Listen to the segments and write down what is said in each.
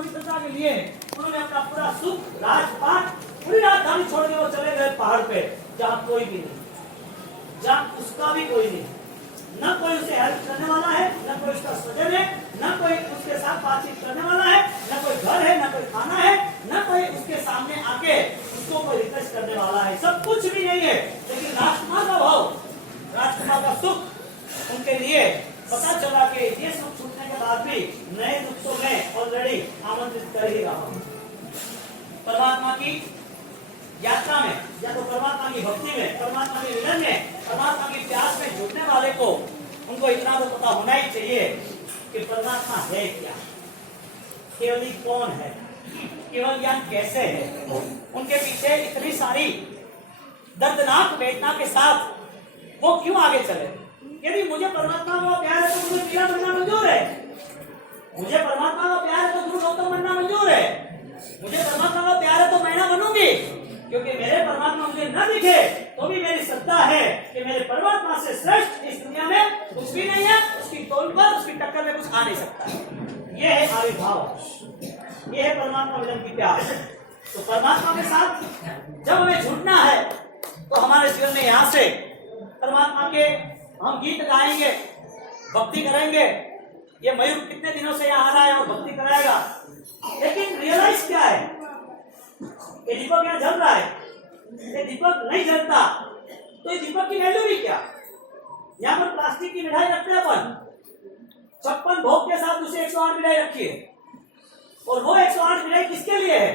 पवित्रता के लिए उन्होंने अपना पूरा सुख, राजपाट, पूरी राजधानी छोड़ के वो चले गए पहाड़ पे, जहाँ कोई भी नहीं, जहाँ उसका भी कोई नहीं, न कोई उसे हेल्प करने वाला है, न कोई उसका स्वजन है, न कोई उसके साथ बातचीत करने वाला है, न कोई घर है, न कोई खाना है, न कोई उसके सामने आके उसको कोई रिक्वेस्ट करने वाला है, सब कुछ भी नहीं है। लेकिन राजकुमार का भाव, राजकुमार का सुख उनके लिए पता चला कि ये सुख छूटने के बाद भी नए दुखों में ऑलरेडी आमंत्रित कर ही रहा हूं। परमात्मा की यात्रा में या तो परमात्मा की भक्ति में, परमात्मा के मिलन में, परमात्मा की प्यास में जुटने वाले को उनको इतना तो पता होना ही चाहिए कि परमात्मा है क्या, केवल कौन है, केवल ज्ञान कैसे है। उनके पीछे इतनी सारी दर्दनाक वेदना के साथ वो क्यों आगे चले। यदि मुझे परमात्मा का प्यार है तो मुझे पीला बनना मंजूर है, मुझे परमात्मा का प्यार है तो गुरु गौतम बनना मंजूर है, मुझे परमात्मा का प्यार है तो मैं ना बनूंगी, क्योंकि मेरे परमात्मा मुझे न दिखे तो भी मेरी श्रद्धा है कि मेरे परमात्मा से श्रेष्ठ इस दुनिया में कुछ भी नहीं है, उसकी तोड़ पर, उसकी टक्कर में कुछ आ नहीं सकता। ये है आविर्भाव, ये है परमात्मा मिलन की प्यार। तो परमात्मा के साथ जब हमें जुड़ना है तो हमारे जीवन में यहाँ से परमात्मा के हम गीत गाएंगे, भक्ति करेंगे। ये मयूर कितने दिनों से यहाँ आ रहा है और भक्ति कराएगा, लेकिन रियलाइज क्या है, ये दीपक यहाँ जल रहा है, ये दीपक नहीं जलता तो ये दीपक की वैल्यू भी क्या। यहाँ पर प्लास्टिक की मिठाई रखते हैं अपन, 56 भोग के साथ उसे 108 मिठाई रखी है, और वो 108 मिठाई किसके लिए है,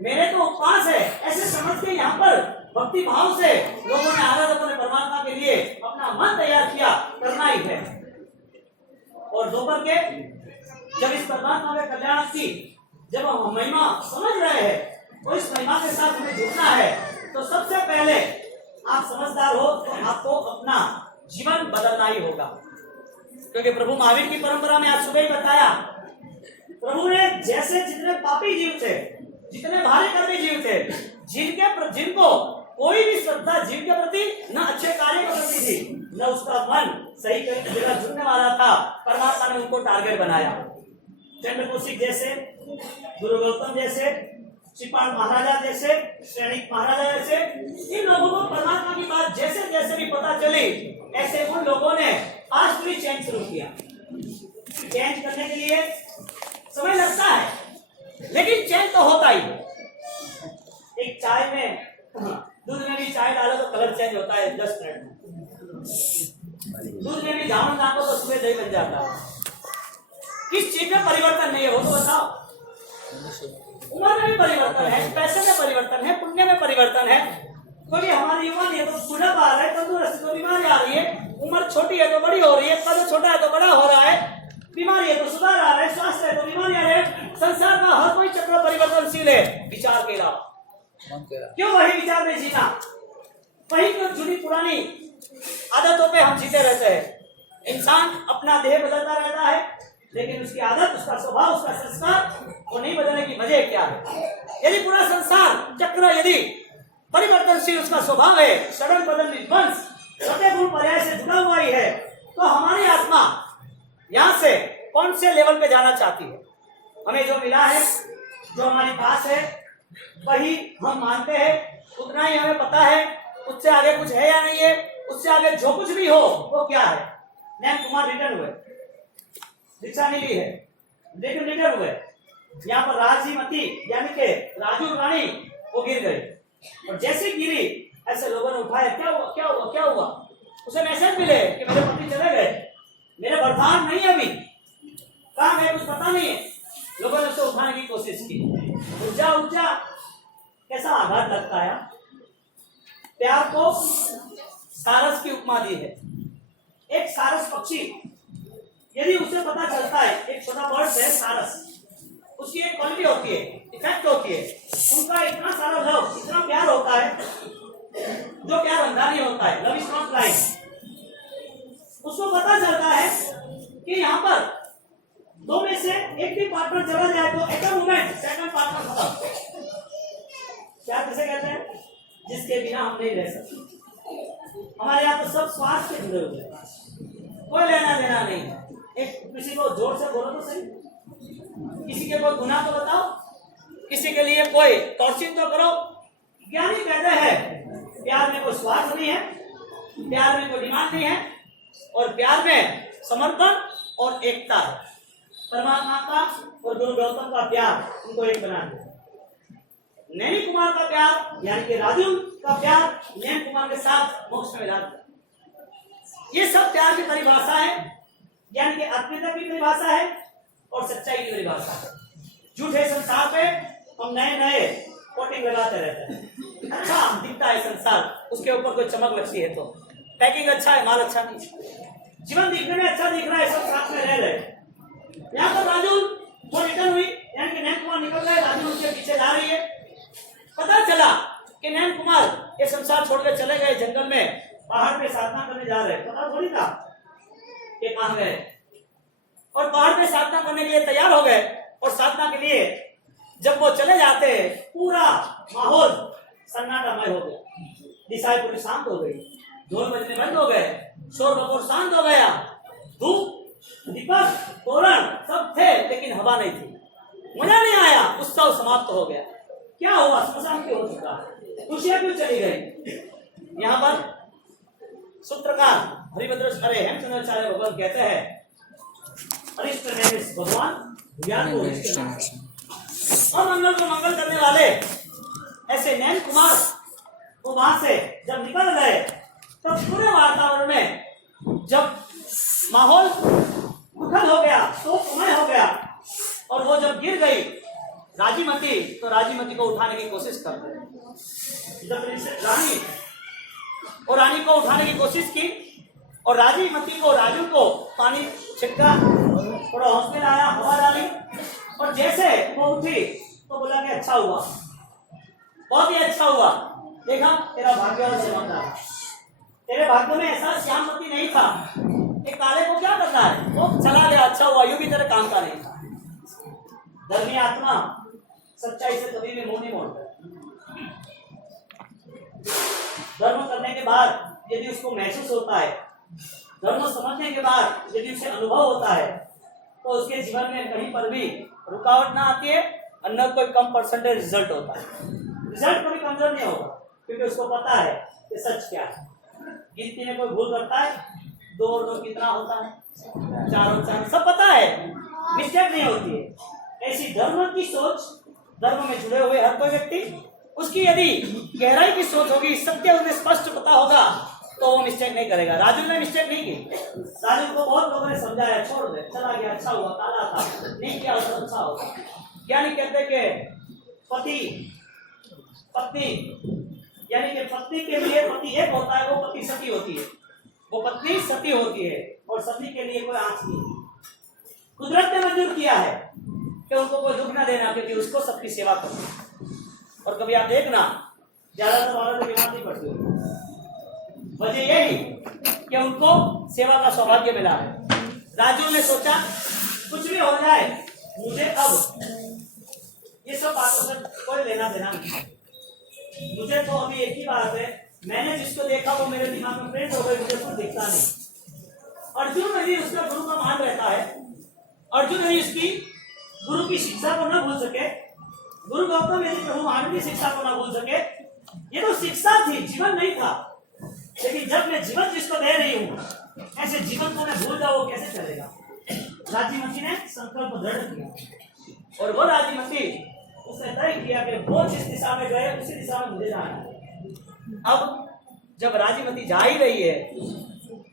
मेरे तो उपवास है, ऐसे समझ के यहाँ पर भक्ति भाव से लोगों ने आराधकों ने परमात्मा के लिए अपना मन तैयार किया, करना ही है। और दोपहर के जब इस परमात्मा के कल्याण की जब हम महिमा समझ रहे हैं तो इस महिमा के साथ हमें जुड़ना है, तो सबसे पहले आप समझदार हो तो आपको अपना जीवन बदलना ही होगा। क्योंकि प्रभु महावीर की परंपरा में आज सुबह ही बताया, प्रभु ने जैसे जितने पापी जीव थे, जितने भारी कर्मी जीव थे, जिनको कोई भी श्रद्धा जीव के प्रति न अच्छे कार्य के प्रति थी, न उसका मन सही जगह जुड़ने वाला था, परमात्मा ने उनको टारगेट बनाया। चंद्रकौशिक जैसे, गुरु गौतम जैसे, श्रीपाल महाराजा जैसे, श्रेणिक महाराजा जैसे, इन लोगों को परमात्मा की बात जैसे जैसे भी पता चली, ऐसे उन लोगों ने फास्टली चेंज शुरू किया। चेंज करने के लिए समय लगता है, लेकिन चेंज तो होता ही है। एक चाय में, दूध में भी चाय डालो तो कलर चेंज होता है 10 मिनट में, दूध में भी जामुन डालो तो सुबह दही बन जाता है। किस चीज में परिवर्तन नहीं है वो तो बताओ। उम्र में भी परिवर्तन है, पैसे में परिवर्तन है, पुण्य में परिवर्तन है। क्योंकि हमारी उम्र है तो बुढ़ापा आ रहा है, तंदुरुस्ती तो बीमारी आ रही है, उम्र छोटी है तो बड़ी हो रही है, पद छोटा है तो बड़ा हो रहा है, बीमारी है तो सुधार आ रहा है, स्वास्थ्य है तो बीमारी आ रही है। संसार का हर कोई चक्र परिवर्तनशील है, विचार के अलावा क्यों वही विचार में जीना, वही क्यों जुड़ी पुरानी आदतों पे हम जीते रहते हैं। इंसान अपना देह बदलता रहता है, लेकिन उसकी आदत, उसका स्वभाव, उसका संस्कार वो नहीं बदलने की वजह क्या है। यदि पूरा संसार चक्र यदि परिवर्तनशील उसका स्वभाव है, सडन बदल विध्वंस सत्य गुण पर्याय से जुड़ा हुआ ही है, तो हमारी आत्मा यहाँ से कौन से लेवल पे जाना चाहती है। हमें जो मिला है, जो हमारे पास है, वही हम मानते हैं, उतना ही हमें पता है, उससे आगे कुछ है या नहीं है, उससे आगे जो कुछ भी हो वो क्या है। नैन कुमार रिटर्न हुए, दीक्षा नहीं ली है, लेकिन रिटर्न हुए। यहाँ पर राजीमती यानी के राजू रानी वो गिर गई, और जैसे गिरी ऐसे लोगों ने उठाया, क्या हुआ क्या हुआ क्या हुआ। उसे मैसेज मिले कि मेरे पति चले गए, मेरे वरदान नहीं है, अभी कहाँ गए कुछ पता नहीं है। लोगों ने उसे उठाने की कोशिश की, ऊर्जा ऊर्जा कैसा आघात लगता है। प्यार को सारस की उपमा दी है। एक सारस पक्षी, यदि उसे पता चलता है, एक छोटा बर्ड है सारस, उसकी एक क्वालिटी होती है, इफेक्ट होती है, उनका इतना सारा लव, इतना प्यार होता है जो प्यार अंधा नहीं होता है, लव इज नॉट ब्लाइंड। उसको पता चलता है कि यहाँ पर दो में से एक भी पार्टनर चला जाए तो at a moment second partner खत्म। क्या किसे कहते हैं, जिसके बिना हम नहीं रह सकते। हमारे यहाँ तो सब स्वार्थ से जुड़े हुए हैं, कोई लेना देना नहीं। एक किसी को जोर से बोलो तो सही, किसी के कोई गुनाह तो बताओ, किसी के लिए कोई टॉर्चरिंग तो करो। ज्ञानी कहते हैं प्यार में कोई स्वार्थ नहीं है, प्यार में कोई डिमांड नहीं है, और प्यार में समर्पण और एकता है। परमात्मा का और गुरु गौतम का प्यार उनको एक बना दिया। नैनी कुमार का प्यार यानी कि राजू का प्यार नैन कुमार के साथ मोक्ष में मिला दिया। ये सब प्यार की परिभाषा है, यानी कि आत्मीयता की परिभाषा है और सच्चाई की परिभाषा है। झूठे संसार पे हम नए नए कोटिंग लगाते रहते हैं। अच्छा दिखता है संसार, उसके ऊपर कोई चमक लगती है तो पैकिंग अच्छा है, माल अच्छा नहीं। जीवन दिखने में अच्छा दिख रहा है, सब साथ में रह रहे। यहाँ पर राजू वो रिटर्न हुई, यानी कि नैन कुमार निकल रहे, राजू उनके पीछे जा रही है। पता चला कि नैन कुमार ये संसार छोड़कर चले गए, जंगल में पहाड़ पे साधना करने जा रहे। पता थोड़ी था कि कहाँ गए, और पहाड़ पे साधना करने के लिए तैयार हो गए। और साधना के लिए जब वो चले जाते पूरा माहौल सन्नाटामय हो गया, दिशाएं पूरी शांत हो गई, ढोल बजने बंद हो गए, शोर बकोर शांत हो गया, धूप दीपक तोरण सब थे लेकिन हवा नहीं थी। मजा नहीं आया, उत्सव समाप्त हो गया। क्या हुआ? श्मशान क्यों हो चुका, खुशियां क्यों चली गई? यहाँ पर सूत्रकार हरिभद्र अरे हेमचंद्राचार्य भगवान कहते हैं अरिष्ट में भगवान ज्ञान को अमंगल को मंगल करने वाले ऐसे नैन कुमार वो वहां से जब निकल गए तो पूरे वातावरण में जब माहौल उथल हो गया, शोकमय हो गया, और वो जब गिर गई राजीमती, तो राजीमती को उठाने की कोशिश कर रहे। जब रानी और रानी को उठाने की कोशिश की और राजीमती को राजू को पानी छिटका, थोड़ा हौसले आया, हवा डाली, और जैसे वो उठी तो बोला कि अच्छा हुआ, बहुत ही अच्छा हुआ, देखा तेरा भाग्य और चमकदार, तेरे भाग्य में ऐसा श्यामवती नहीं था कि काले को क्या करना है, वो चला गया, अच्छा हुआ, यूं भी तेरे काम का नहीं था। धर्मी आत्मा सच्चाई से कभी भी मुंह नहीं मोड़ता। धर्म करने के बाद यदि उसको महसूस होता है, धर्म समझने के बाद यदि उसे अनुभव होता है, तो उसके जीवन में कहीं पर भी रुकावट ना आती है और न कोई कम परसेंटेज रिजल्ट होता है। रिजल्ट कभी कमजोर नहीं होगा, क्योंकि उसको पता है कि सच क्या है। गिनती में कोई भूल करता है, 2 और 2 कितना होता है, 4 और 4, सब पता है, मिस्टेक नहीं होती है। ऐसी धर्म की सोच, धर्म में जुड़े हुए हर कोई व्यक्ति, उसकी यदि गहराई की सोच होगी, सत्य उन्हें स्पष्ट पता होगा, तो वो मिस्टेक नहीं करेगा। राजू ने मिस्टेक नहीं की। राजू को बहुत लोगों ने समझाया, छोड़ दे, चला गया, अच्छा हुआ, काला था, नहीं किया तो अच्छा होगा। यानी कहते कि पति पत्नी, यानी कि पत्नी के लिए पति एक होता है, वो पति सती होती है, वो पत्नी सती होती है, और सती के लिए कोई आंच नहीं। कुदरत ने मंजूर किया है कि उनको कोई दुख ना देना, क्योंकि उसको सबकी सेवा करना। और कभी आप देखना ज्यादातर औरतें बीमार नहीं पड़ती, वजह यही कि उनको सेवा का सौभाग्य मिला है। राजू ने सोचा कुछ भी हो जाए, मुझे अब ये सब बातों से कोई लेना देना नहीं, मुझे तो अभी एक ही बात है, मैंने जिसको देखा वो मेरे दिमाग में प्रिंट हो गई, मुझे कुछ दिखता नहीं। अर्जुन यदि उसका गुरु का मान रहता है, अर्जुन यदि उसकी गुरु की शिक्षा को न भूल सके, गुरु गौतम यदि प्रभु महावीर की शिक्षा को न भूल सके, ये तो शिक्षा थी, जीवन नहीं था। लेकिन जब मैं जीवन जिसको दे रही हूँ, ऐसे जीवन को मैं भूल जाऊँ, कैसे चलेगा? राजीमती ने संकल्प दृढ़ किया, और वो राजीमती उसने तय किया कि वो जिस दिशा में गए उसी दिशा में मुझे जाना है। अब जब राजीमती जा ही रही है,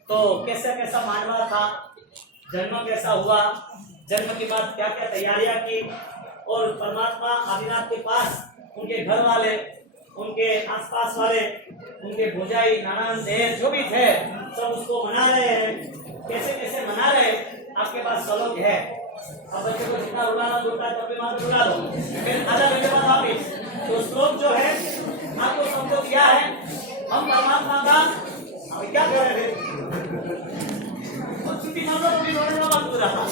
तो कैसा कैसा मानवा था, जन्म कैसा हुआ, जन्म के बाद क्या क्या तैयारियां की, और परमात्मा आदिनाथ के पास उनके घर वाले, उनके आसपास वाले, उनके भोजाई, नाना जो भी थे, सब उसको मना रहे हैं। कैसे कैसे मना रहे, आपके पास श्लोक है, अब बच्चे को जितना रुलाना होता है तब भी मात्र रुला दो, फिर आधा घंटे बाद वापिस। तो श्लोक जो है आपको सबको दिया है, हम परमात्मा का अभी क्या कर रहे थे, छुट्टी मानो तो भी रोने का बात पूरा था।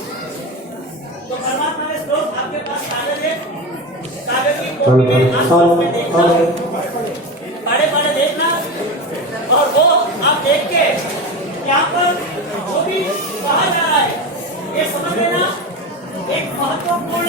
तो परमात्मा ने श्लोक आपके पास कागज है, कागज की कॉपी में आसपास में देखना, पढ़े पढ़े देखना, और वो आप देख के यहाँ पर जो भी कहा जा रहा है ये समझ लेना। एक महत्वपूर्ण